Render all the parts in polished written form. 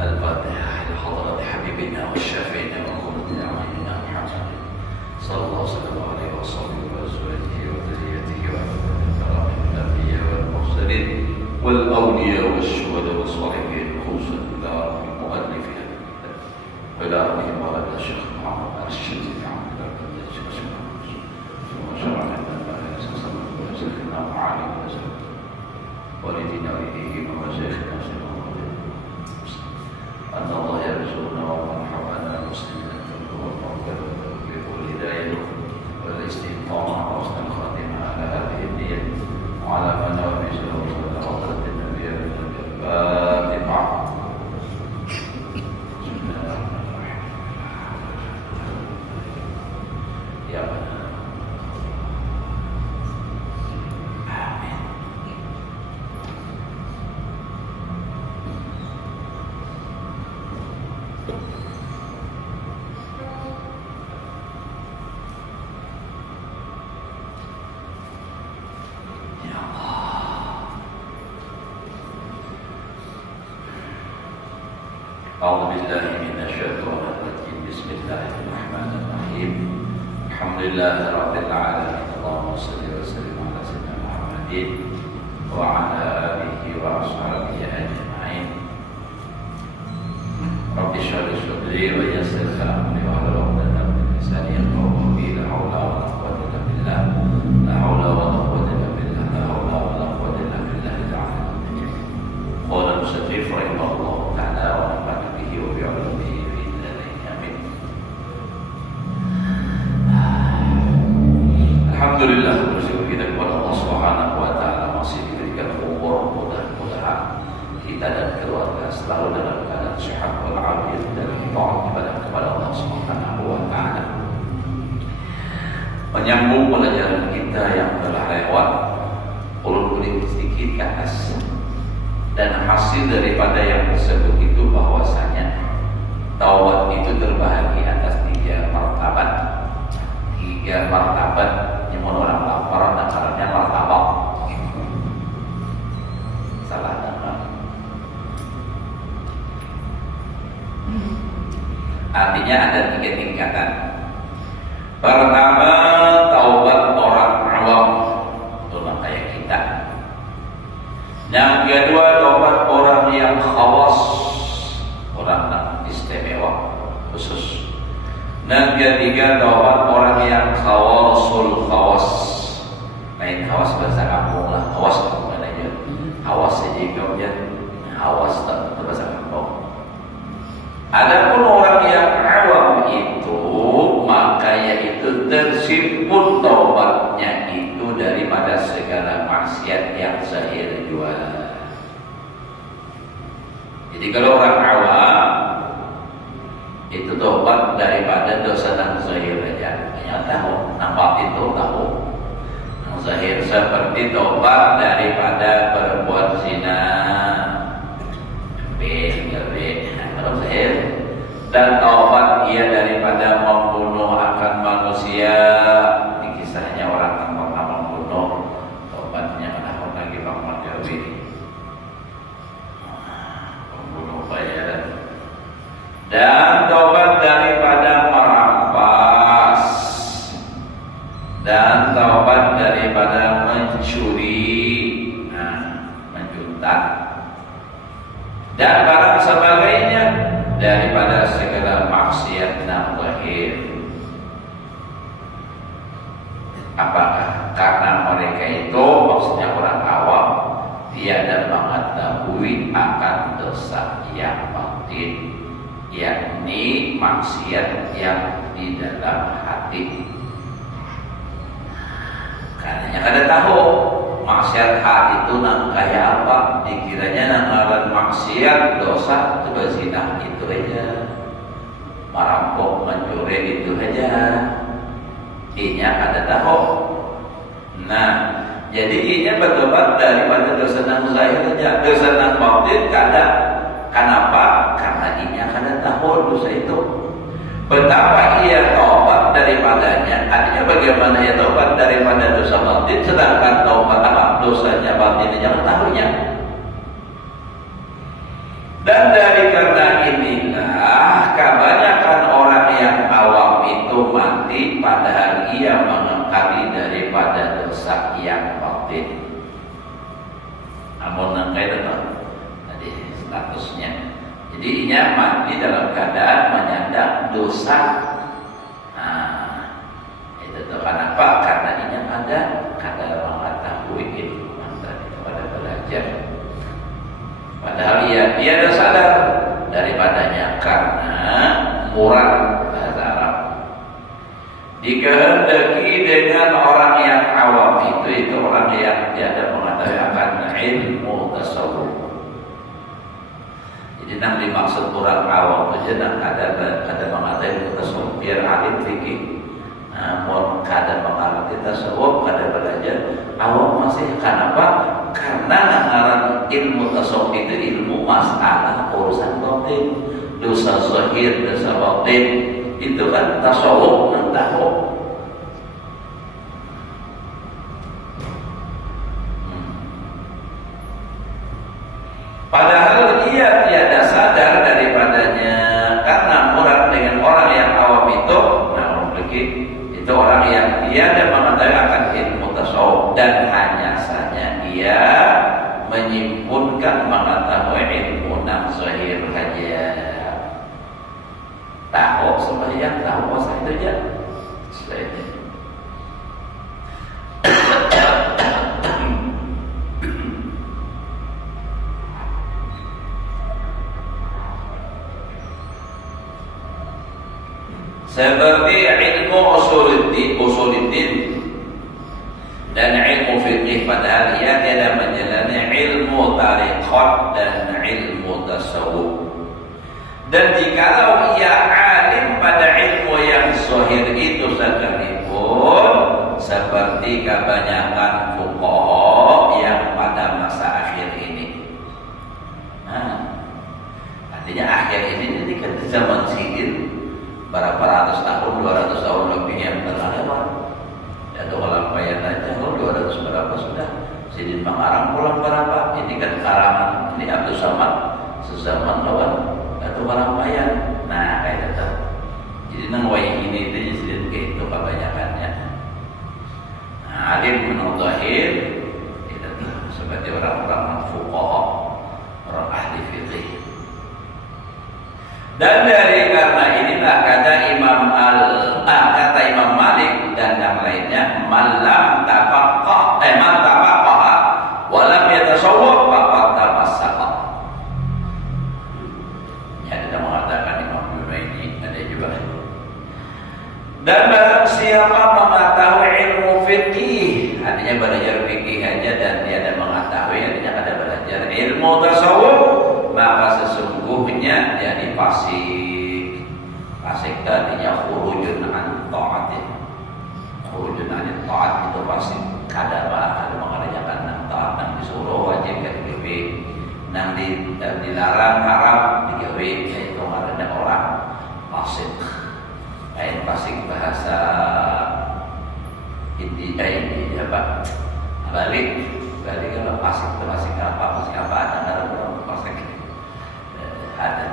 الفاتحة لحضرة حبيبنا والشافعنا وقرة أعيننا محمد صلى الله وسلم عليه وصحبه وأزواجه وذريته وعلى كرام الأنبياء والمرسلين والأولياء والشهداء والصالحين خصوصا إلى رب مؤلفها وإلى ربهم ولد الشيخ محمد الشيخ محمد ثم شرعنا وشيخنا وعالم والدينا وإليهم ومشايخنا أن الله يرزقنا ومن حبنا المسلمين والمغفرة والهداية والاستقامة وحسن الخاتمة على هذه النية وعلى من نوى بسلوك حضرة النبي الفاتحة. بسم الله الرحمن الرحيم. يا بنا أعوذ بالله من الشيطان الرجيم. بسم الله الرحمن الرحيم. الحمد لله رب العالمين. اللهم صل وسلم على سيدنا محمد وعلى آله وأصحابه أجمعين. رب اشرح لي صدري ويسر لي أمري واحلل عقدة من لساني يفقهوا قولي. لا حول ولا قوة إلا بالله. لا حول ولا قوة إلا بالله. لا حول ولا قوة إلا بالله العلي العظيم. قال المصنف رحمه الله تعالى ونفعنا به وبعلومه في الدارين آمين. Alhamdulillah, bersyukur kita kepada Allah Subhanahu wa taala masih diberikan umur, mudah-mudahan kita dan keluarga selalu dalam keadaan sehat walafiat dan taat kepada Allah Subhanahu wa taala. Menyambung pelajaran kita yang telah lewat, ulun sedikit ke atas. Dan hasil daripada yang tersebut itu bahwasanya taubat itu terbahagi atas tiga martabat nyamun orang laparan dan karena martabat salah nama artinya ada tiga tingkatan. Pertama, taubat orang awam, orang kayak kita. Yang kedua, taubat orang yang khawas, orang yang istimewa, khusus. Dan ketiga, taubat orang yang khawasul khawas. Lain khawas bahasa kampung lah, khawas kampung aja. Khawas saja kemudian khawas tak bahasa kampung. Adapun orang yang awam itu, maka yaitu tersimpul taubatnya itu daripada segala maksiat yang zahir juga. Jadi kalau orang awam itu taubat daripada dosa yang zahir saja, hanya tahu, nampak itu tahu. Yang zahir seperti taubat daripada berbuat zina, kalau zahir, dan taubat ia daripada membunuh akan manusia. Di kisahnya orang yang pernah membunuh, taubatnya menahun lagi bangun Jawi, membunuh bayaran. Dan taubat daripada merampas, dan taubat daripada mencuri, menjuntak, dan barang sebagainya daripada segala maksiat yang zahir. Apakah karena mereka itu, maksudnya orang awam, tiada mengetahui akan dosa yang batin, yakni maksiat yang di dalam hati. Karena kada tahu maksiat hati itu nang kayak apa, dikiranya nang maksiat dosa itu berzina itu aja, merampok, mencuri itu aja, inya kada tahu. Nah, jadi inya bertobat daripada dosa nang zahir saja, dosa nang batin kada. Kenapa? Karena inya kada tahu dosa itu. Betapa ia taubat daripadanya, artinya bagaimana ia taubat daripada dosa batin, sedangkan taubat apa? Dosanya batin jangan tahunya. Dan dari karena inilah kebanyakan orang yang awam itu mati padahal ia mengingkari daripada dosa yang batin. Namun nangkai tetap tadi statusnya. Jadi ia mati dalam keadaan menyandang dosa. Nah, itu tuh kenapa? Karena ini ada kadar mengetahui ilmu tadi kepada belajar. Padahal ia tiada sadar daripadanya karena murad bahasa Arab. Dikehendaki dengan orang yang awam itu orang yang tiada mengetahui akan ilmu tasawuf. Jadi yang dimaksud orang awam itu jangan ada mengetahui tasawuf biar alim fikih. Namun kadang mengalami tasawuf, kadang belajar awam masih. Kenapa? Karena ngaran ilmu tasawuf itu ilmu masalah urusan batin, dosa zahir, dosa batin itu kan tasawuf tahu. Padahal ia tiada sadar daripadanya karena murad dengan orang yang awam itu, itu orang yang tiada mengetahui akan ilmu tasawuf dan hanya saja dia menyimpunkan mengetahui ilmu zahir saja. Tahu sembahyang, tahu puasa itu aja. Selainnya. Seperti ilmu usuluddin dan ilmu fikih, padahal ia tidak menjalani ilmu tariqat dan ilmu tasawuf. Dan jikalau ia alim pada ilmu yang zahir itu sekalipun, seperti kebanyakan fuqaha yang pada masa akhir ini. Artinya akhir ini kan zaman sidin berapa ratus tahun, 200 tahun lebih yang telah lewat. Dan orang bayan aja, 200 berapa sudah. Sidin Mangarang pulang berapa? Ini kan karangan, ini Abdul Samad sezaman lawan atau orang bayan. Nah kayak itu. Jadi nang wayang ini itu sidin gitu kebanyakannya. Nah, alim menurut zahir itu seperti orang-orang fuqaha, orang ahli fikih. Dan dari karena inilah kata Imam Malik dan yang lainnya, malam tafaqqah man tafaqqah wa lam yatasawwaf faqad tamassaqa. Ya, ada mengatakan Imam Junaidi ada juga. Dan barang siapa mengetahui ilmu fikih, artinya belajar fikih aja dan tiada mengetahui, artinya ada belajar ilmu tasawuf, maka sesungguhnya jadi fasik. Fasik tadinya khurujun an ta'atin. Khurujun an ta'at itu fasik. Ada mengerjakan nang taat, nang disuruh wajib digawe, nang dilarang haram digawe, itu ngaranna orang fasik. Lain fasik bahasa ini apa? Balik kalau fasik apa? Fasik apa? Ada orang fasik. Ada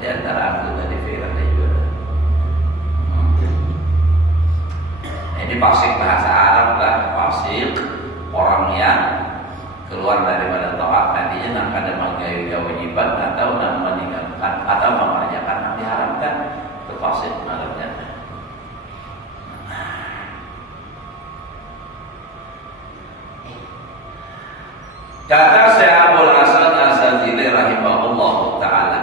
di antara anggota DPR ada juga. Ini fasik bahasa Arab lah, fasik orang yang keluar daripada taat, nantinya nak ada menggawe kewajiban atau nak meninggalkan atau mengerjakan yang diharamkan, itu fasik namanya. Kata Syekh Abdul Hasan As-Sadzili rahimahullah ta'ala,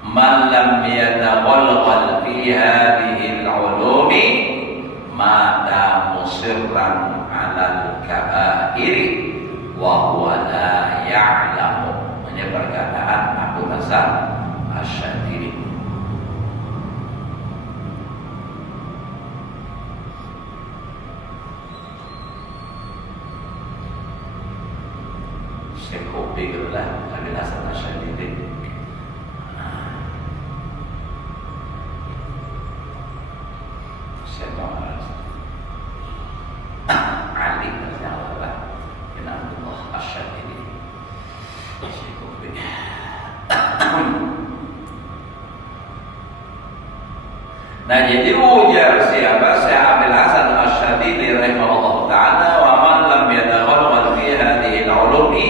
man lam yatawallal fi hadhihi al-ulumi mata musirran 'ala al-kaba'iri wa huwa la ya'lamu. Ini perkataan Abdul Hasan Asy-Sadzili. Kopi gelah Abdul Hasan Asy-Sadzili. Siapa Ali Allah. Nah, jadi ujar siapa? Syekh Abil Hasan Asy-Syadzili rahimahullah taala, wa man lam yataghawwal fi hadhihi al-ulumi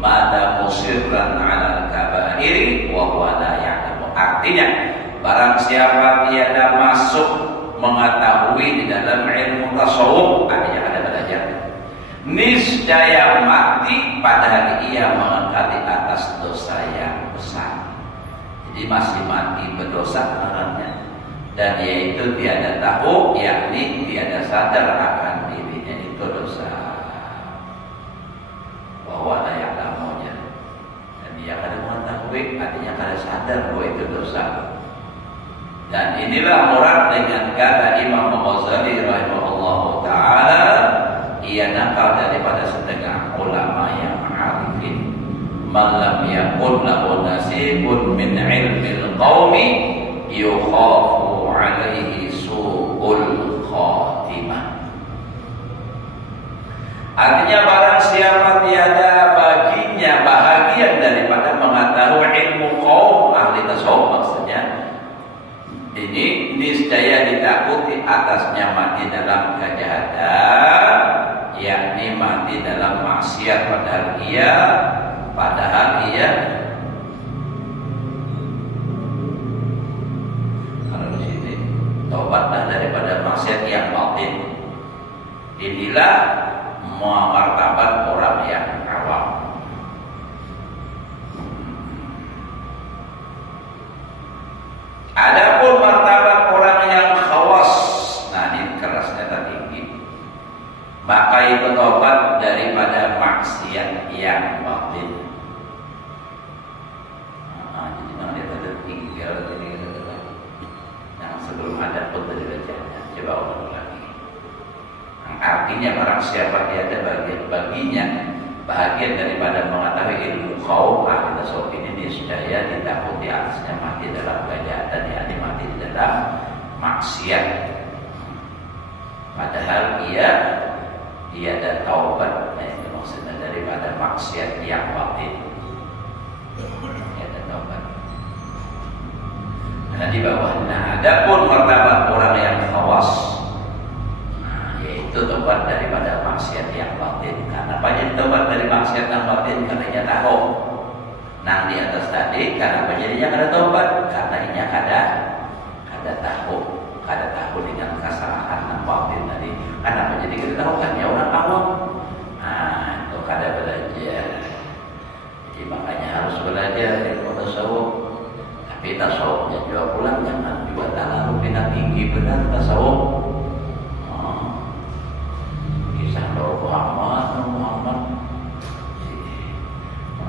mada musirran 'ala al-kaba'iri wa huwa la ya'lamu. Artinya, barang siapa tiada masuk mengetahui di dalam ilmu tasawuf, artinya ada belajar, niscaya mati padahal ia mengangkat di atas dosa yang besar. Jadi masih mati berdosa orangnya. Dan yaitu tiada tahu, yakni tiada sadar akan dirinya itu dosa. Bahwa layak lamunya. Dan dia kadang mengetahui, artinya kadang sadar bahwa itu dosa. Dan inilah murad dengan kata Imam Ghazali rahimahullah ta'ala, ia nakal daripada setengah ulama yang arifin. Man lam yakun lahu nasibun min ilmil qawmi yukhafu alaihi su'ul khatimah. Artinya barang siapa tiada baginya bahagian daripada mengetahui ilmu kaum ahli tasawuf, maksudnya ini niscaya ditakuti atasnya mati dalam kejahatan, yakni mati dalam maksiat, padahal ia taubatlah daripada maksiat yang batin. Inilah martabat orang yang awam. Adapun martabat orang yang khawas, nah ini kerasnya tertinggi, maka itu taubat daripada maksiat yang batin. Jadi memang dia tertinggal sebelum ada pun dari bacanya. Coba ulang lagi. Artinya barang siapa tiada baginya bahagian daripada mengetahui ilmu kaum ahli tasawuf, ini niscaya ditakuti atasnya mati dalam kejahatan, yakni mati di dalam maksiat. Padahal ia tiada taubat, itu maksudnya daripada maksiat yang batin. Tiada taubat. Nah, di bawahnya adapun martabat orang yang khawas, yaitu tobat daripada maksiat yang batin. Karena banyak tobat dari maksiat yang batin karena ia tahu. Nah, di atas tadi karena jadinya kada tobat, karena ini kada tahu dengan kesalahan yang batin tadi. Kenapa jadi kita tahu kan ya orang awam. Nah, itu kada belajar. Jadi makanya harus belajar ilmu tasawuf. Tapi tasawufnya juga pulang jangan juga terlalu bina tinggi, benar tasawuf. Kisah Muhammad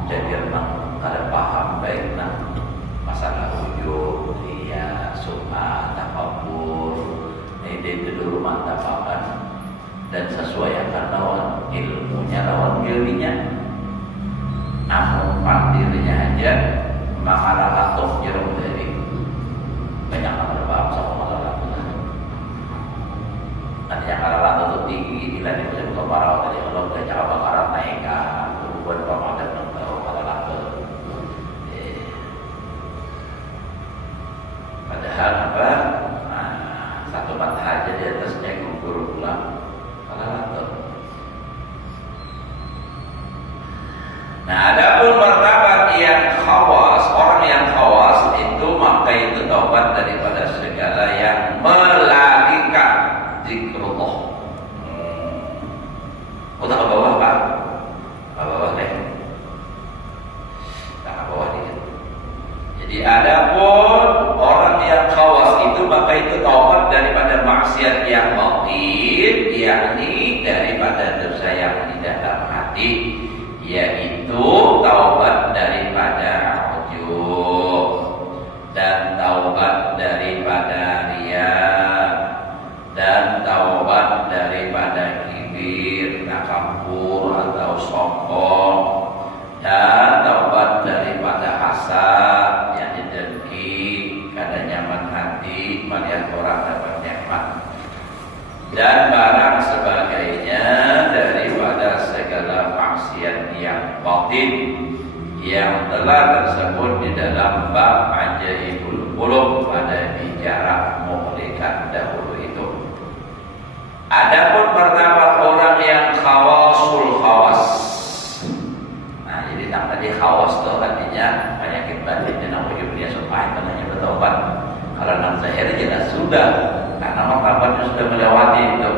jadi renang kada paham baik nah masalah wujud, dia sunnah, tafakkur, itu dulu mantapakan dan sesuaikan lawan ilmunya, lawan dirinya. Namun dirinya aja makalah latuk jeruk dari banyak amal bab sama malah nanti yang kalah latuk itu tinggi bila dia bisa buka parau tadi kalau dia cakap bakaran naikkan buat pemadat untuk kalah latuk. Padahal apa? Satu patah aja di atasnya gugur pulang kalah latuk. Nah, adapun martabat yang khawas, orang yang khawas itu maka itu taubat daripada segala yang melalaikan zikrullah. Utak ke bawah Pak? Ke bawah deh. Tak ke bawah dikit. Jadi adapun orang yang khawas itu maka itu taubat daripada maksiat yang batin, yakni daripada dosa yang di dalam hati, yaitu taubat daripada ujub dan taubat daripada riya dan taubat daripada kibir, takabur atau sombong, dan taubat daripada hasad, yang dengki, kada nyaman hati melihat orang dapat nikmat, dan barang sebagainya daripada segala maksiat yang batin yang telah tersebut di dalam bab Ajaibul Qulub pada bicara mukhlis. tingkat dahulu itu. Adapun martabat orang yang khawasul khawas. Nah, jadi yang tadi khawas itu artinya penyakit batin yang wujudnya supaya namanya bertobat. Kalau yang zahir jelas sudah, karena martabatnya sudah melewati itu.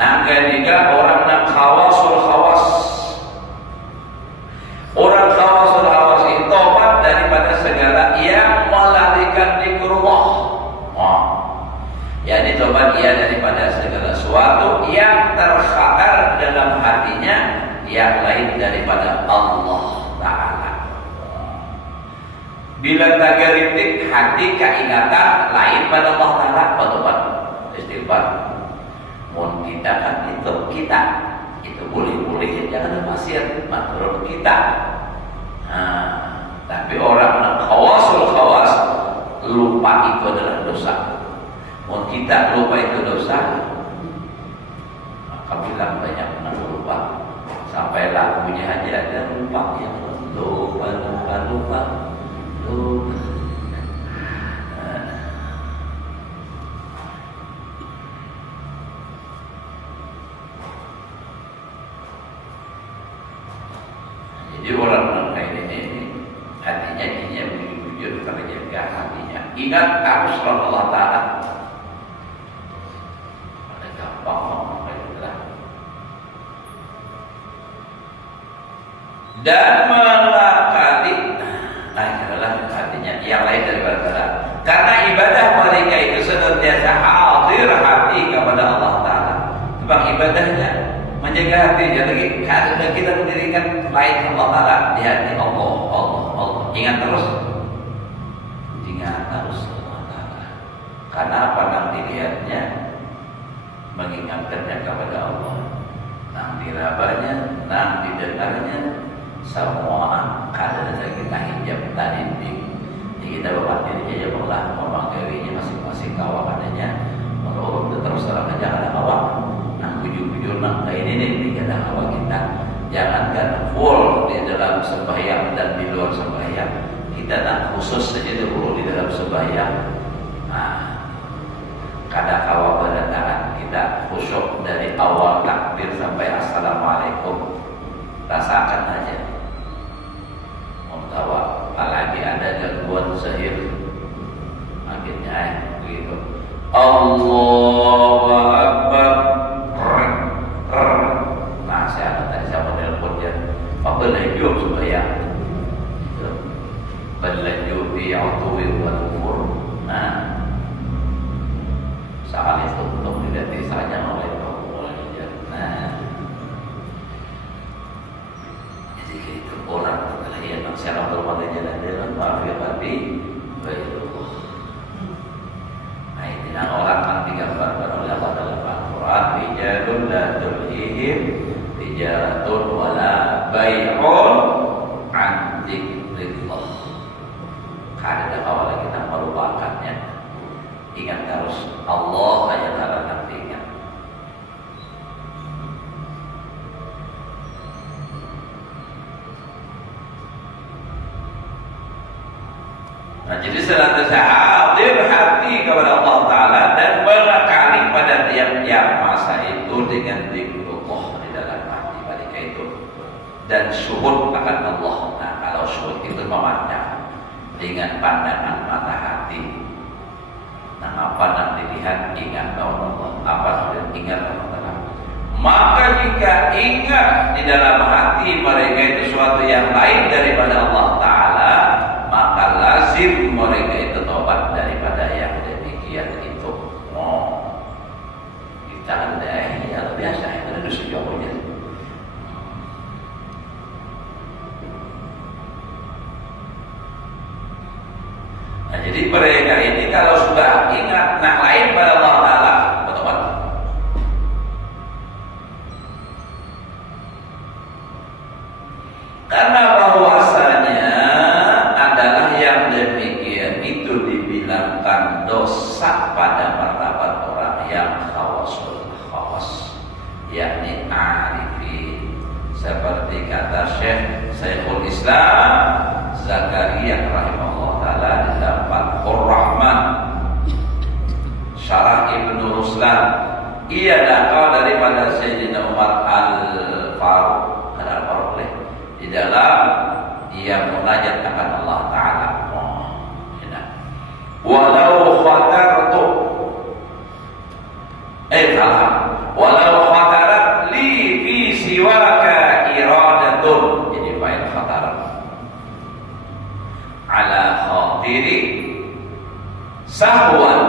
Nah, ketiga orang yang khawasul khawas. Orang khawasul khawas itu tobat daripada segala yang melarikan zikrullah. Jadi tobat dia daripada segala sesuatu yang tersadar dalam hatinya yang lain daripada Allah Ta'ala. Bila tagaritik hati keingatan lain pada Allah Ta'ala, tobat istighfar. Mun kita kan itu boleh-boleh, jangan ada maksiat menurut kita. Tapi orang khawasul khawas lupa itu adalah dosa. Mau kita lupa itu dosa, maka bilang banyak orang lupa. Sampai lagunya aja ada lupa yang lupa. Jadi orang kayak ini hatinya bujur terjaga hatinya. Ingat harus Allah Ta'ala. Dan melakati adalah artinya yang lain daripada Allah. Karena ibadah mereka itu senantiasa hadir hati kepada Allah Ta'ala. Sebab ibadahnya menjaga hatinya lagi. Kalau kita mendirikan lain Allah Ta'ala di hati Allah. Ingat terus Allah Ta'ala. Karena apa yang dilihatnya mengingatkannya kepada Allah. Nang dirabanya, nang didengarnya, semua kadang kita hijab tadi. Jadi kita bawa diri aja pelan, memanggawinya masing-masing kawan adanya. Menurut terus terang aja ada kawan. Nah bujur-bujur nang kayak ini nih ada kawan kita. Jangankan full di dalam sembahyang dan di luar sembahyang. Kita tak khusus saja dulu di dalam sembahyang. Nah, kadang kawan berdatangan kita khusyuk dari awal takbir sampai assalamualaikum. Rasakan aja. Tawa, apalagi ada gangguan sahir, akhirnya begitu. Allahu Akbar. Nah, saya menelpon dia. Apa laju supaya berlaju di autowi wal kufur. Nah, saat itu untuk tidak saja oleh Allah. Nah, jadi itu orang. Siapa berpada jalan-jalan maaf ya Nabi baiklah. Nah ini orang yang digambarkan oleh Allah dalam Al-Quran. Rijalun la tulhihim tijaratun wala bai'un an dzikrillah. Kadang awal kita melupakannya. Ingat terus Allah hanya dalam nantinya. Nah, jadi senantiasa hadir hati kepada Allah Ta'ala dan mengakali pada tiap-tiap masa itu dengan zikrullah di dalam hati mereka itu dan syuhud akan Allah. Nah, kalau syuhud itu memandang dengan pandangan mata hati. Nah, apa yang dilihat ingat Allah, apa yang ingat Allah. Maka jika ingat di dalam hati mereka itu sesuatu yang lain daripada Allah Ta'ala, maka lazim mereka itu tobat daripada yang demikian itu. Kita ada yang biasa yang ada dosa jauhnya. Nah, jadi mereka ini kalau sudah ingat nak lain pada Allah Ta'ala, bertobat. Karena bahwasanya adalah yang demikian itu dibilangkan dosa pada martabat orang yang khawasul khawas, yakni arifin, seperti kata Syekhul Islam Zakaria rahimahullah taala di dalam Fathur Rahman. Syarah Ibnu Ruslan, ia dakwa daripada Sayyidina Umar Al-Faruq di dalam dia munajat akan Allah Ta'ala. Walau khatartu walau khatarat li fi siwaka iradatun, jadi fa'il khatarat ala khatiri sahwan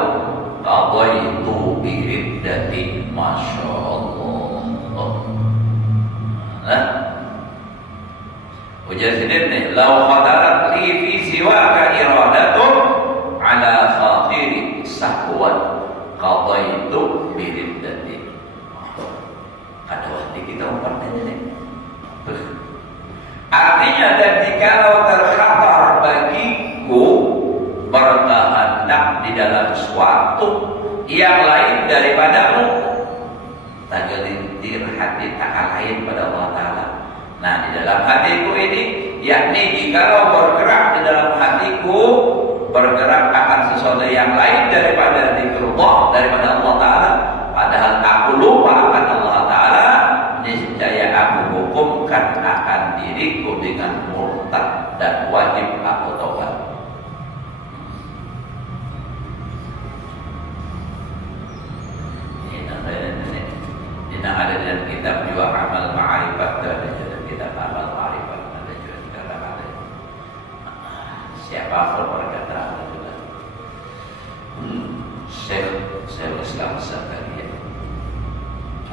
qadaitu biriddati, Masya Allah. Nah, ujar sedih nih, lau khatarat li fi siwaka iradatun ala khatiri sahwan qadaitu biriddati. Ada waktu kita umpamanya nih. Artinya, dan jikalau terkhatar bagiku berkehendak di dalam suatu yang lain daripadamu, tergelintir hati tak lain pada Allah Ta'ala. Nah, di dalam hatiku ini, yakni jikalau bergerak di dalam hatiku, bergerak akan sesuatu yang lain daripada zikrullah, daripada Allah Ta'ala, padahal aku lupa akan Allah Ta'ala, niscaya aku hukumkan akan diriku dengan murtad dan wajib aku taubat. Ini ada dalam kitab juga amal ma'rifat, ada dalam kitab amal ma'rifat, ada juga sekarang ada. Siapa berkata ada juga Syekh Islam Zakaria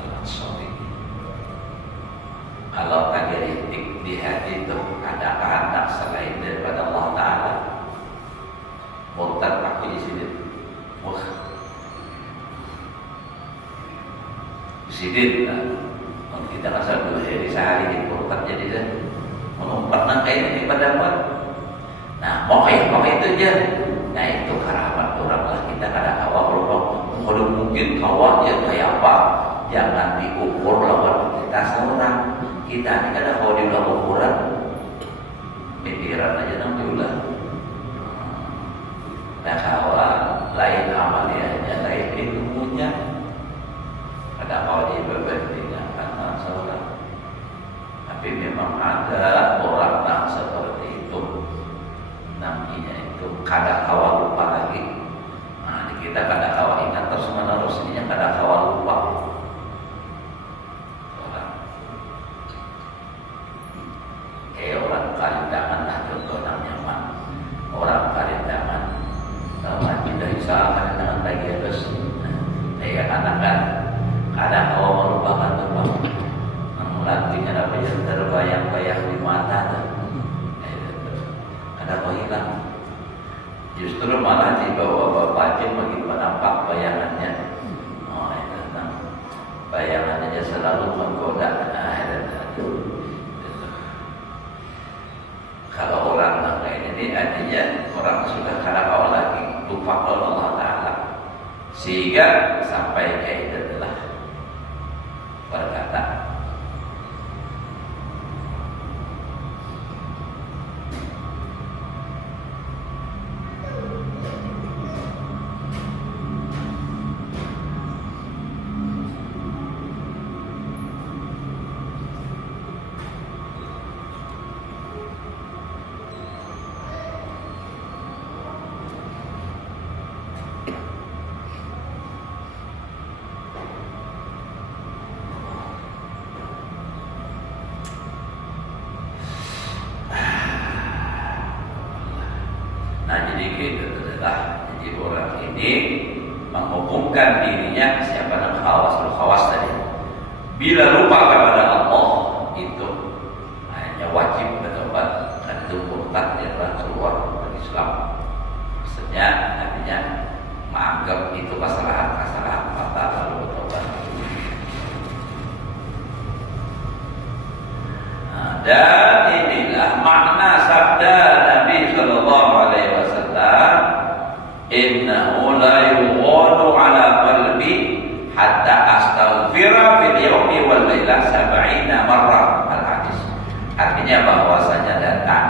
Al-Ansari. Kalau tergelitik di hati itu ada kehendak selain daripada Allah Ta'ala, murtad pasti di sini. Sidin lah, kita kasar 2 hari sehari di murtad jadi dah melompat nangkai ini pada buat. Nah, pokoknya itu aja. Nah, itu karamat orang lah, kita kadang awal berubah. Kalau mungkin kawat ya kayak apa, jangan diukur lawan kita seorang. Kita ini kadang kalau diulang ukuran pikiran aja alhamdulillah. Nah, kawan lain amalnya, lain ilmunya. Ada mau diberbandingkan seorang, tapi memang ada orang yang seperti itu, namanya itu kadang kawal lupa lagi. Nah, kita kadang kawal ingat terus menerus, ini yang kadang kawal lupa. Kayak orang kalindangan lah contohnya nyaman, orang kalindangan, kalau tidak bisa kalindangan lagi harus kayak anak-anak. Kadang awal merupakan tempat lagunya apa yang terbayang-bayang di mata, ada apa hilang? Justru malah dibawa bapaknya begitu nampak bayangannya. Oh, itu bayangannya selalu menggoda. Kalau orang kayak ini artinya orang sudah kadang awal lagi lupa Allah Ta'ala, sehingga sampai kayak itu adalah berkata, jadi orang ini menghukumkan dirinya siapa nama khawas tadi. Bila lupa kepada Allah itu hanya wajib bertobat, dan itu murtad dia telah keluar dari Islam. Maksudnya artinya menganggap itu kesalahan maka lalu bertobat. Dan inilah makna sabda Nabi Sallallahu Alaihi Wasallam, innahu la yughadu ala qalbi hatta astaghfira fil yawmi wal lailah 70 marrah. Al-hadis artinya bahwasanya datang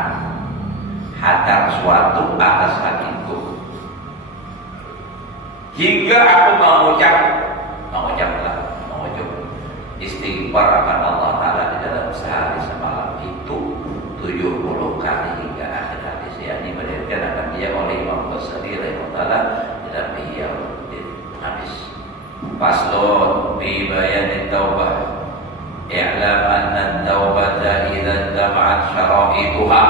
hadar suatu atas hatiku hingga aku mengucap istighfar akan Allah Ta'ala di dalam sehari semalam itu 70 kali hingga akhir hadis. Ini berikan akan dia oleh Imam Ghazali rahimahullah dalam Ihya Ulumuddin. Habis. Faslun fi bayan taubah. I'lam anna taubata idza jama'at syara'ituha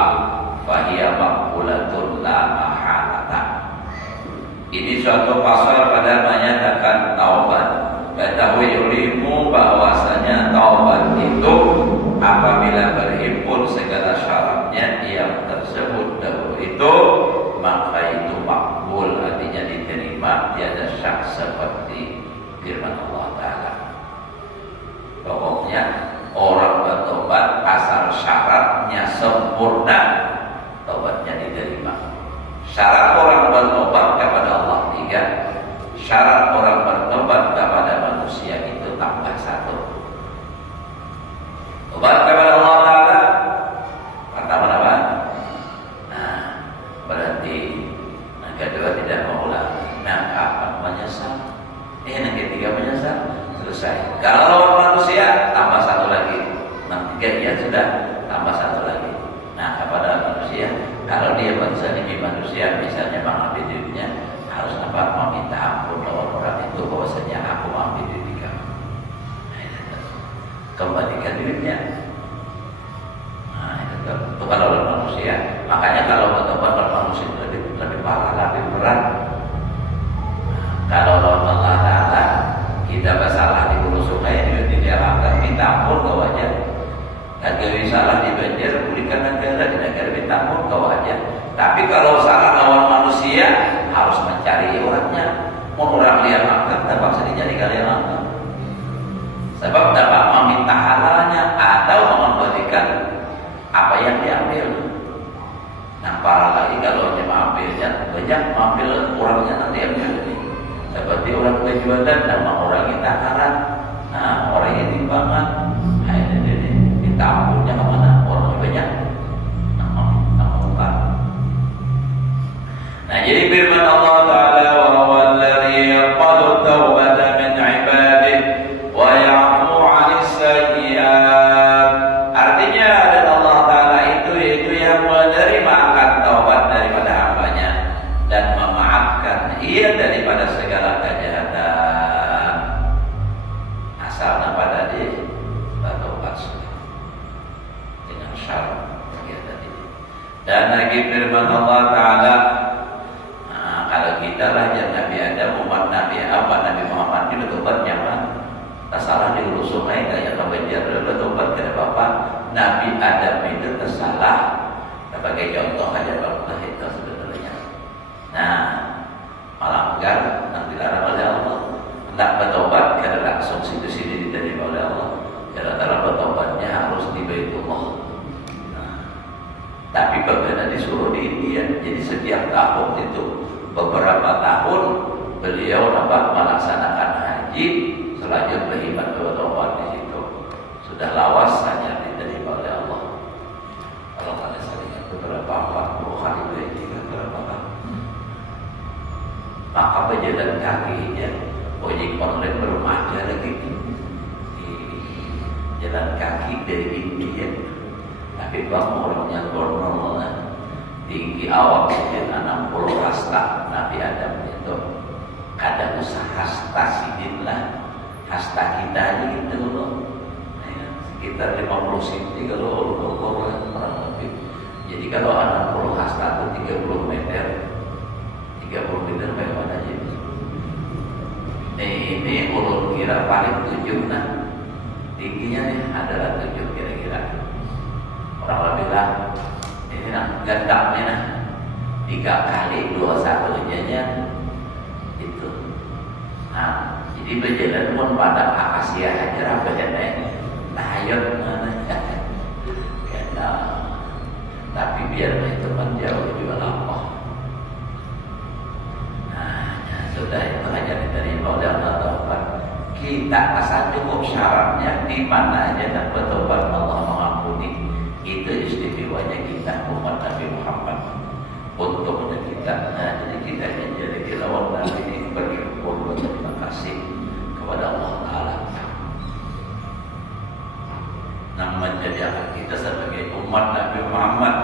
fa hiya maqbulatun la mahalata. Ini suatu pasal pada menyatakan taubat. Ketahui ulimu bahwasanya taubat itu apabila berhimpun segala syaratnya yang tersebut dahulu itu, maka itu makbul, artinya diterima, tiada syak seperti firman Allah Ta'ala. Pokoknya orang bertobat asal syaratnya sempurna, taubatnya diterima. Syarat orang bertobat kepada Allah 3. Syarat orang bertobat kepada manusia itu tambah 1. Tobat kepada Allah Ta'ala pertama apa? Nah, berarti yang kedua tidak mengulangi. Yang keempat menyesal. Yang ketiga menyesal. Selesai. Kalau lawan manusia tambah 1 lagi. Yang ketiga ya sudah tambah 1 lagi. Nah, kepada manusia, kalau dia menzalimi manusia, misalnya mengambil dirinya, harus apa? Meminta ampun lawan orang itu, bahwasanya aku mengambil diri kamu. Kembalikan dirinya. Nah, itu kalau lawan manusia. Makanya kalau bertobat lawan manusia itu lebih parah, lebih berat. Nah, kalau lawan Allah Ta'ala, kita bersalah di hulu sungai, diharapkan minta ampun ke wajah. Lagi salah di banjir, pulihkan negara, di negara minta ampun ke wajah. Tapi kalau salah lawan manusia, harus mencari orangnya. Orang lihat makan, terpaksa dicari kalian makan. Sebab dapat meminta halalnya atau mengembalikan apa yang diambil. Nah, parah lagi kalau hanya mengambilnya, banyak mengambil orangnya nanti yang jadi. Seperti orang kejualan, nama orang yang takaran, nah orang yang timbangan, nah ini minta ampunnya kemana? Orang banyak, nah jadi firman Allah Ta'ala, wa huwa alladhi yaqbalu tawbata min 'ibadihi wa ya'fu 'anis sayyi'at. Artinya dan Allah Ta'ala itu yaitu yang menerima akan taubat daripada hambanya dan memaafkan ia daripada segala kejahatan, asalnya pada dia bertobat dengan syarat tadi. Dan lagi firman Allah Ta'ala, kalau kita raja Nabi Adam, umat Nabi Muhammad ini bertobat nyaman. Tersalah di hulu sungai kayak kebanjir bertobat kepada Bapak Nabi Adam itu tersalah. Sebagai contoh aja Allah itu sebenarnya. Nah, malah enggak, nanti dilarang oleh Allah. Hendak bertobat karena langsung situ-situ diterima oleh Allah. Karena bertobatnya harus di Baitullah. Nah, tapi berbeda disuruh di India. Jadi setiap tahun itu beberapa tahun beliau dapat melaksanakan haji, selanjutnya beriman bertobat di situ. Sudah lawas hanya diterima oleh Allah. Kalau ada saling beberapa 40 kali haji, beberapa kali. Maka berjalan kakinya, ojek online belum ada lagi. Jalan kaki dari India, tapi bang orangnya normal. Tinggi awak mungkin 60 hasta Nabi Adam itu kadang usaha hasta sidin lah, hasta kita aja gitu loh, sekitar 50 cm kalau ukur kurang lebih. Jadi kalau 60 hasta itu 30 meter bagaimana jadi? Ini ulun kira paling 7 nah, tingginya nih adalah 7 kira-kira. Orang bilang ini nah, gandaknya nah 3 kali 21 nya itu. Nah, jadi berjalan pun pada akasia aja rapatnya tayot mana. Tapi biar itu kan jauh juga lama. Nah, sudah itu aja diterima oleh Allah Ta'ala. Kita asal cukup syaratnya di mana aja dan bertobat Allah mengampuni. Itu istimewanya kita umat Nabi Muhammad untuk kita. Nah, jadi kita menjadi lawan Nabi ini bersyukur. Yang menjadikan kita sebagai umat Nabi Muhammad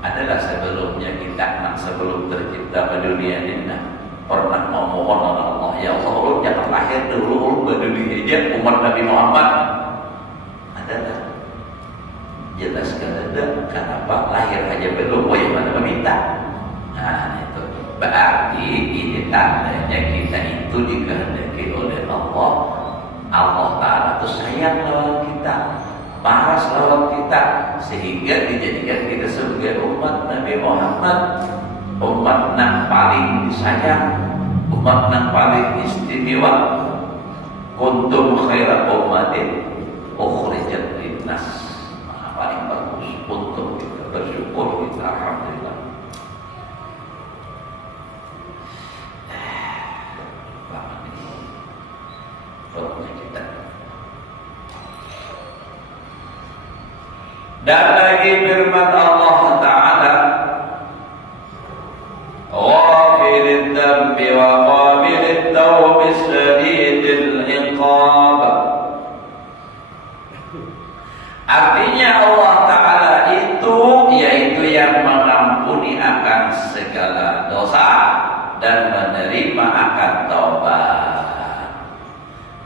adalah sebelumnya kita, sebelum tercipta ke dunia ini, pernah memohon kepada Allah, ya Allah, lu jangan lahir dulu, lu baduli aja umat Nabi Muhammad. Adalah jelaskan ada kenapa lahir aja belum, oh yang mana meminta. Nah itu berarti ini tandanya kita itu dikehendaki oleh Allah. Allah Ta'ala itu sayang lawan kita, marah lawan kita, sehingga dijadikan kita sebagai umat Nabi Muhammad, umat yang paling disayang, umat yang paling istimewa. Kuntum khaira ummatin ukhrijat linnas, paling bagus untuk kita bersyukur, kita alhamdulillah. Dan lagi firman Allah Ta'ala, ghafirid dambi wa qabilid tawbi syadidil iqab. Artinya Allah Ta'ala itu yaitu yang mengampuni akan segala dosa dan menerima akan taubat.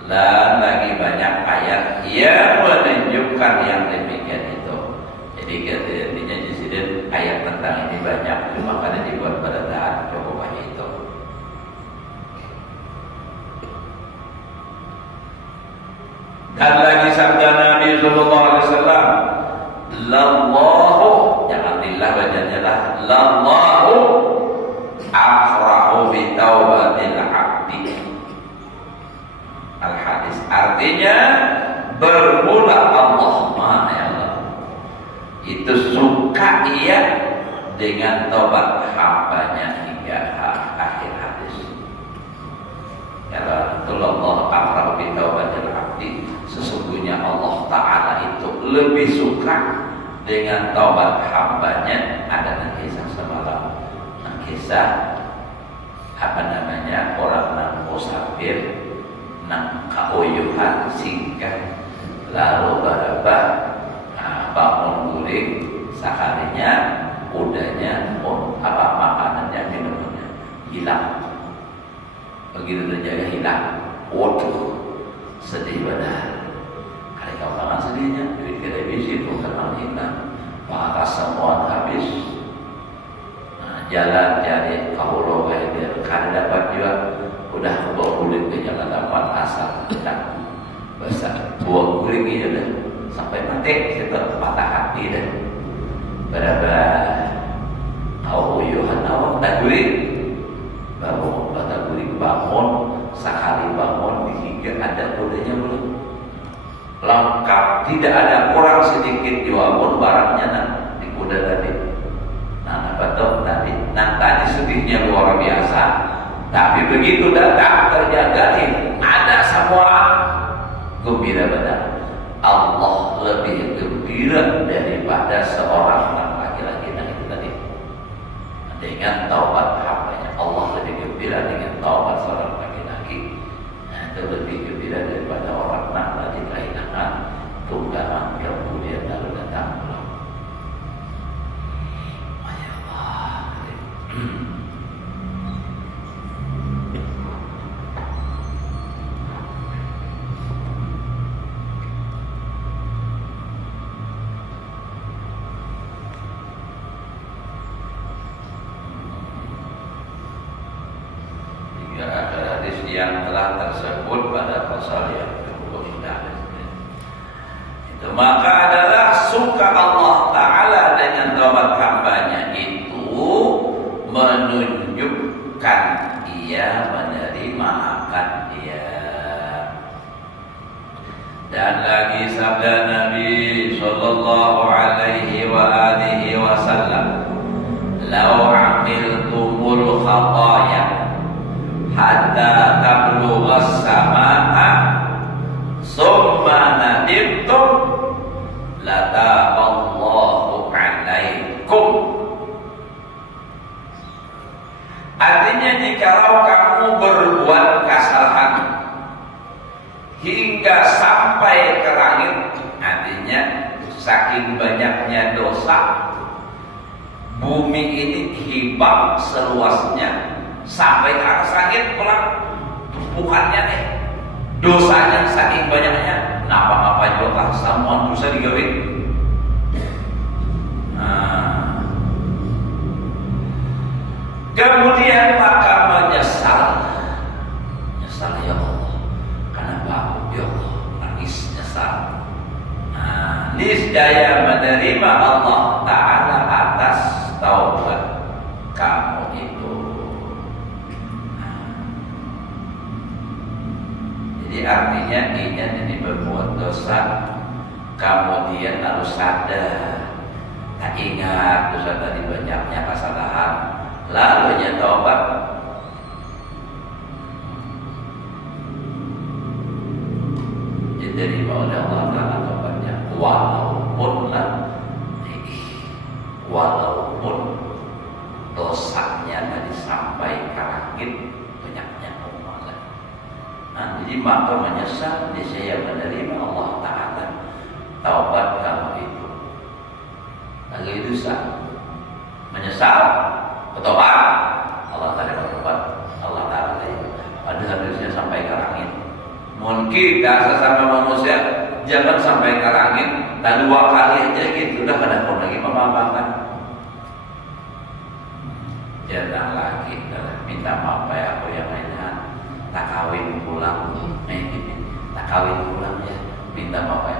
Dan lagi banyak ayat yang menunjukkan yang demikian itu. Jadi artinya di sini ayat tentang ini banyak, makanya dibuat pada taat cukup banyak itu. Dan lagi sabda Nabi Sallallahu Alaihi Wasallam, Lallahu, jangan lillah bacanya lah, Lallahu afrahu bi taubatil abdi. Al-hadis artinya bermula Allah, ya Allah, itu suka ia dengan taubat hambanya hingga akhir hadis. Ya Allah afrahu bi taubatil abdi, sesungguhnya Allah Ta'ala itu lebih suka dengan taubat hambanya. Ada kisah semalam, kisah apa namanya, orang yang musafir nang kauyuhan singkat lalu berapa bangun guling sekalinya udahnya apa makanannya minumannya hilang, begitu terjaga hilang. Waduh, sedih benar. Kali kau makan sedihnya, duit televisi itu kenal hilang, maka semua habis. Jalan cari kaulo kayak kan dapat juga, udah bawa guling ke jalan dapat asal tidak besar buang guling ini udah sampai mati, kita patah hati dan berapa kau yuhan awak tak guling bangun, patah guling bangun sekali bangun dihingga ada kudanya belum lengkap, tidak ada kurang sedikit juga pun barangnya di kuda tadi. Nah, betul tadi. Nah, tadi sedihnya luar biasa. Tapi begitu datang terjaga nih, ada semua gembira benar. Allah lebih gembira daripada seorang laki-laki itu tadi. Dengan taubat hambanya, Allah lebih gembira dengan taubat seorang laki-laki. Nah, itu lebih gembira daripada orang tadi kehilangan tunggangan kemudian lalu datang. Yang telah tersebut pada pasal yang ke-26 itu, maka adalah suka Allah Ta'ala dengan taubat hambanya itu menunjukkan ia menerima akan dia. Dan lagi sabda Nabi Sallallahu Alaihi Wasallam, lau amiltumul khataya hatta tablughas samaa summa nadimtum lataballahu alaikum. Artinya jikalau kamu berbuat kesalahan hingga sampai ke langit, artinya saking banyaknya dosa, bumi ini hibak seluasnya sampai ke atas langit pulang tumpukannya nih. Dosanya saking banyaknya, apa juga samuan dosa digawe. Kemudian maka menyesal ya Allah, kenapa aku ya Allah nangis nyesal. Niscaya menerima Allah Ta'ala atas taubat kamu itu. Jadi artinya ini berbuat dosa, kemudian harus sadar, tak ingat dosa tadi banyaknya kesalahan, lalu nya taubat. Jadi oleh Allah Ta'ala taubatnya, walaupun dosanya tadi sampai ke langit banyaknya umat. Jadi maka menyesal, saya menerima Allah Ta'ala taubat kamu itu. Lagi dosa, menyesal, bertobat, Allah Ta'ala bertobat, Allah Ta'ala itu. Padahal dosanya sampai ke langit. Mungkin sesama manusia jangan sampai ke langit, dan 2 kali aja gitu udah kadang lagi memaafkan. Jangan lagi minta maaf ya aku yang lainnya, tak kawin pulang, tak kawin pulang ya, minta maaf ya.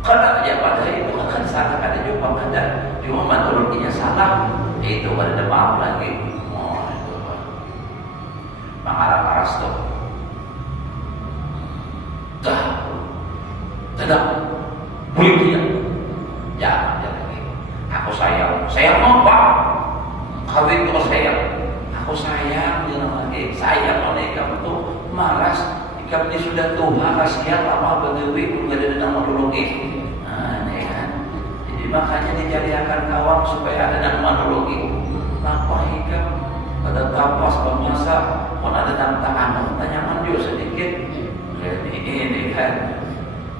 Karena ya pada itu akan salah, ada juga ada cuma menurutnya salah, itu pada maaf lagi. Oh itu mengarah-arah tuh. Tidak boleh tidak, jangan lagi. Aku sayang apa? Kawin itu sayang. Aku sayang jangan lagi. Sayang oleh kamu tuh malas. Kamu ini sudah tua, kasihan lama begitu, nggak ada nama dulu ini. Ini kan. Jadi makanya dicarikan kawan supaya ada nama dulu. Lapar hingga ada tapas pemasa, pun ada tantangan, tanya manjur sedikit. Ini kan.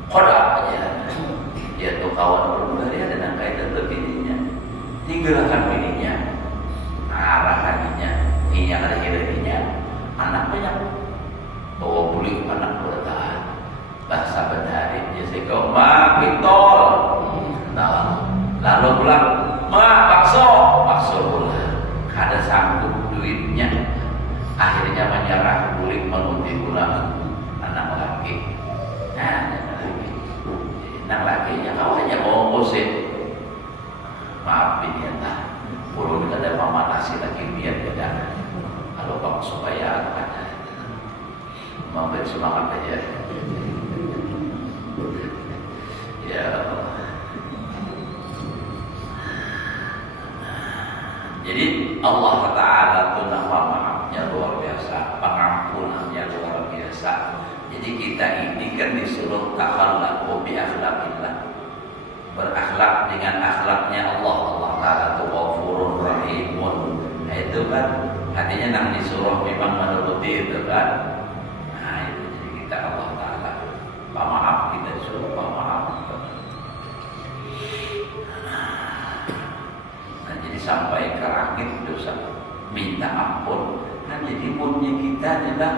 Kodak aja, ya tuh kawan berubah dia dengan kaitan begininya, ini gerakan begininya, arah hatinya, ini yang ada hidupnya, anak banyak, bawa pulik anak bertahan, bahasa benarin, jadi kau mak pitol, lalu pulang, mak bakso pulang, kada sanggup duitnya, akhirnya menyerah pulik mengundi pulang anak laki. Nang lakinya kawannya ngomongin, maafin ya tak, belum ada mama nasi lagi biar beda. Kalau kamu supaya ada, memberi semangat aja. Ya Allah. Jadi Allah Ta'ala itu nama maafnya luar biasa, pengampunannya luar biasa. Jadi kita ini kan disuruh takhallaku bi akhlaqillah, berakhlak dengan akhlaknya Allah. Allah Ta'ala itu Ghafurur Rahimun. Nah itu kan artinya nang disuruh memang menuruti itu kan. Nah itu jadi kita Allah Ta'ala pemaaf, kita disuruh pemaaf. Nah jadi sampai ke langit dosa minta ampun. Nah jadi moodnya kita adalah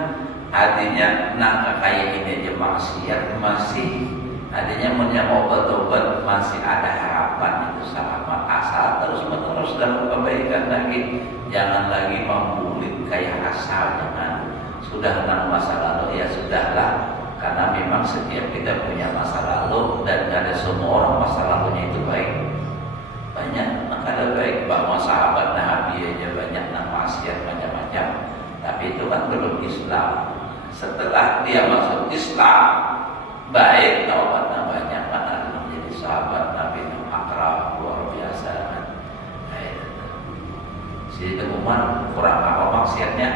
artinya nak kayak ini aja maksiat masih, artinya mau obat-obat masih ada harapan itu selamat, asal terus menerus dalam kebaikan lagi, jangan lagi membulit kayak asal, jangan. Sudah tentang masa lalu ya sudahlah, karena memang setiap kita punya masa lalu dan ada semua orang masa lalunya itu baik, banyak maka ada baik, bahwa sahabat Nabi aja banyak nak maksiat macam-macam, tapi itu kan belum Islam. Setelah dia masuk Islam, baik taubatnya banyak, karena menjadi sahabat Nabi yang akrab luar biasa. Jadi Umar kurang apa maksiatnya?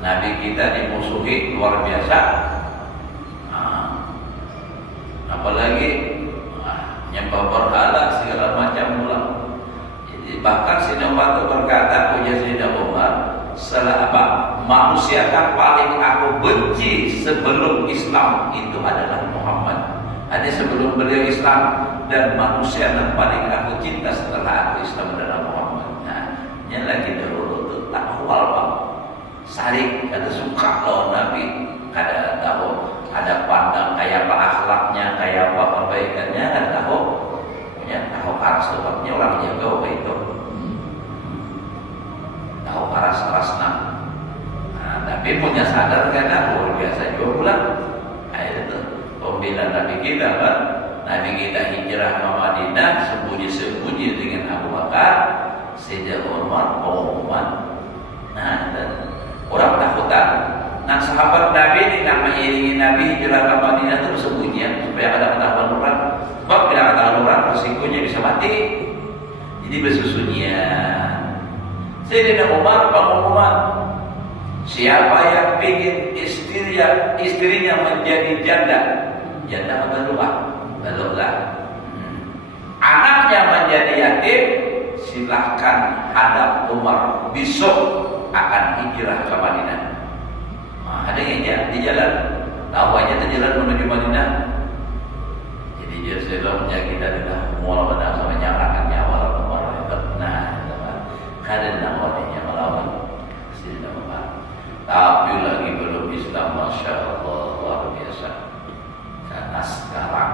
Nabi kita dimusuhi luar biasa. Apalagi nyembah berhala segala macam pula. Jadi bahkan Sayyidina Umar berkata, punya Sayyidina Umar, manusia yang paling aku benci sebelum Islam itu adalah Muhammad. Ada sebelum beliau Islam, dan manusia yang paling aku cinta setelah aku Islam adalah Muhammad. Nah, ini lagi dahulu tu takwal bang. Sarik ada suka lawan Nabi, ada tahu, ada pandang kayak apa akhlaknya, kayak apa kebaikannya, ada tahu, punya tahu paras tempatnya orang jaga apa itu, tahu paras-parasnya. Nah, tapi punya sadar karena luar biasa juga pulang. Nah, itu pembela Nabi kita kan. Nabi kita hijrah ke Madinah sembunyi-sembunyi dengan Abu Bakar, Sayyidina Umar, Uthman. Nah, dan orang takutan. Nah, sahabat Nabi ini nak mengiringi Nabi hijrah ke Madinah itu bersembunyian supaya ada ketahuan orang. Sebab bila ketahuan orang resikonya bisa mati. Jadi bersusunyian. Sayyidina Umar pengumuman, siapa yang ingin istrinya menjadi janda beluklah. Anaknya menjadi yatim, silahkan hadap Umar, besok akan hijrah ke Madinah. Nah, ada yang di jalan, tahunya itu jalan menuju Madinah. Jadi dia sebelumnya kita sudah mulai pada sama nyalakan nyawa Umar itu. Nah, karena namanya melawan Sayyidina Umar. Tapi lagi belum Islam, masya Allah luar biasa. Karena sekarang,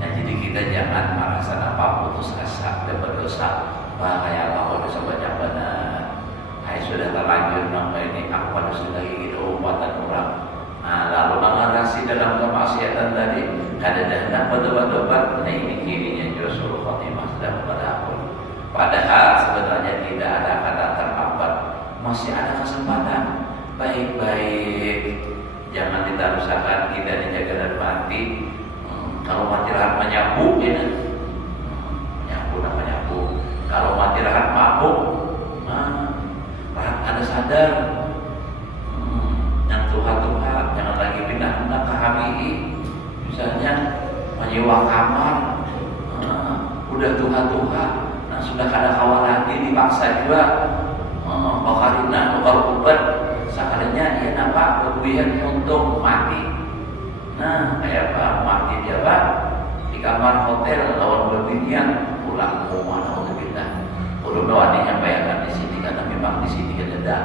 nah jadi kita jangan merasa apa putus asa dan berdosa. Bahaya apa dosa banyak benar. Saya sudah terlanjur nampak ini aku pada sudah gitu umpatan orang. Nah, lalu mengarasi dalam kemaksiatan tadi, kadang-kadang hendak bertobat-tobat. Nah, ini kirinya justru Fatimah sedang berlaku. Padahal sebenarnya tidak ada kata terlambat, masih ada kesempatan. Baik-baik, jangan kita rusakkan, kita dijaga dan mati. Kalau mati lahat menyapu, ya, menyapu namanya menyapu. Kalau mati lahat mabuk, lahat ada sadar. Yang Tuhan, jangan lagi pindah-pindah ke HMI. Misalnya menyewa kamar, udah Tuhan. Nah, sudah kada kawan lagi dipaksa juga. Bakarina, bakal ubat. Sekalinya dia nampak kebuian untuk mati. Nah, kayak apa? Mati dia apa? Di kamar hotel lawan berbinian, pulang ke rumah lawan pindah. Kalau doanya bayangkan di sini karena memang di sini kan ada.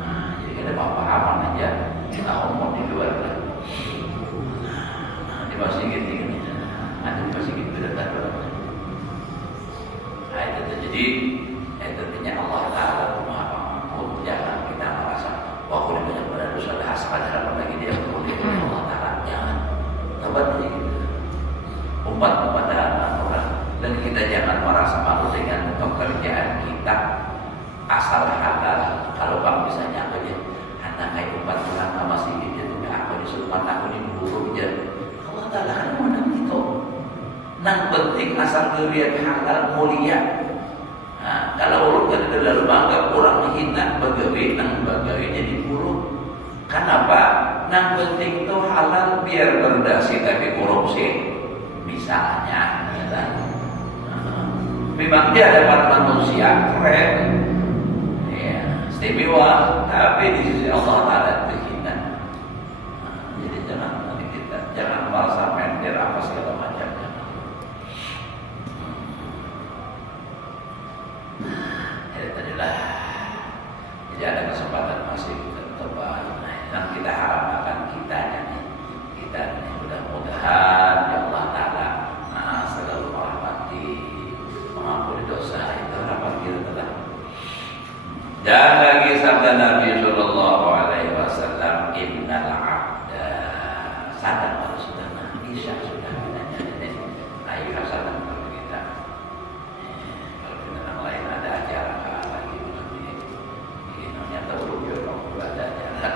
Nah, jadi kita pahaman aja. Kita ngomong di luar lah. Nah, di masjid ini, ada di masjid itu ada. Nah, itu jadi tentunya Allah Taala Maha Pengampun. Jangan kita merasa bahwa kita benar dosa dah sekadar lagi dia boleh Allah Taala. Jangan tobat gitu. Umpat orang, dan kita jangan merasa malu dengan pekerjaan kita asal halal. Kalau bang misalnya aku dia anak kayak umpat orang masih gitu, aku disuruh aku di buruk aja. Allah Taala kan mana gitu. Nang penting asal kalian halal mulia. Nah, kalau urut kan ada bangga orang hina bagawi nang bagawi jadi buruk. Kenapa? Nang penting itu halal biar berdasi tapi korupsi. Misalnya, memang dia ada manusia keren, ya, istimewa, tapi di sisi Allah Taala terhina. Jadi jangan merasa menter apa segala macamnya. Jadi ada kesempatan masih terbaik. Yang kita harapkan kita mudah-mudahan ya Allah Taala selalu merahmati, mengampuni dosa. Itu harapan kita telah. Dan lagi sabda Nabi Sallallahu Alaihi Wasallam, Innal abda sadar kalau sudah bisa sudah binanya ini. Ayo sadar kalau kita. Kalau kita lain ada acara lagi ini namanya tahu ada acara.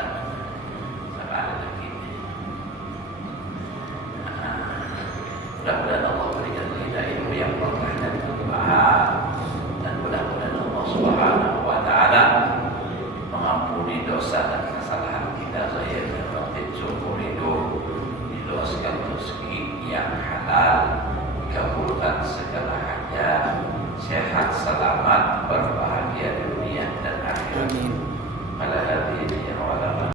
Mudah-mudahan Allah berikan kita ilmu yang berkah dan bermanfaat, dan mudah-mudahan Allah Subhanahu wa Ta'ala mengampuni dosa dan kesalahan kita zahir dan batin seumur hidup, diluaskan rezeki yang halal, dikabulkan segala hajat, sehat selamat, berbahagia dunia dan akhirat.